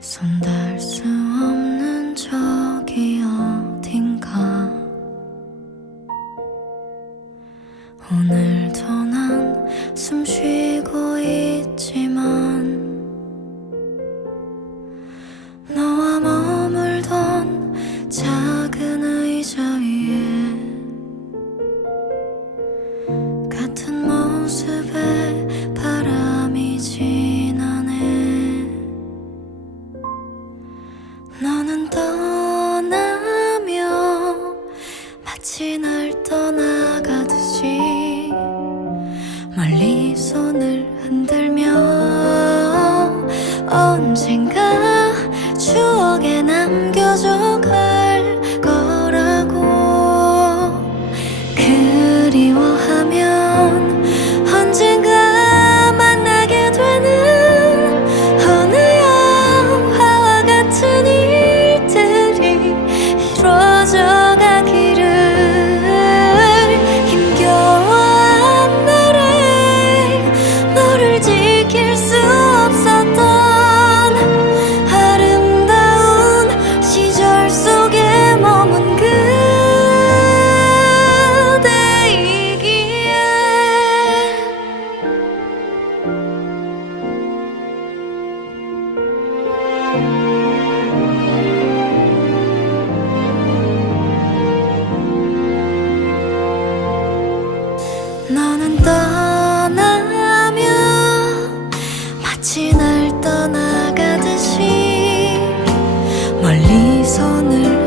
손 닿을 수 없는 저기 어딘가 오늘도 난 숨 쉬고 있지만 너와 머물던 작은 의자 위에 같은 모습에 바람이 지나네. 너는 떠나며 마치 날 떠나가듯이 멀리 손을 흔들며 언젠가 추억에 남겨져 갈 거라고. 그리워하면 언젠가 만나게 되는 어느 영화와 같은 일들이 이루어져 가기를. 힘겨운 날에 너를 지킬 수 없었던 아름다운 시절 속에 머문 그대이기에 너는 떠나며 마치 날 떠나가듯이 멀리 손을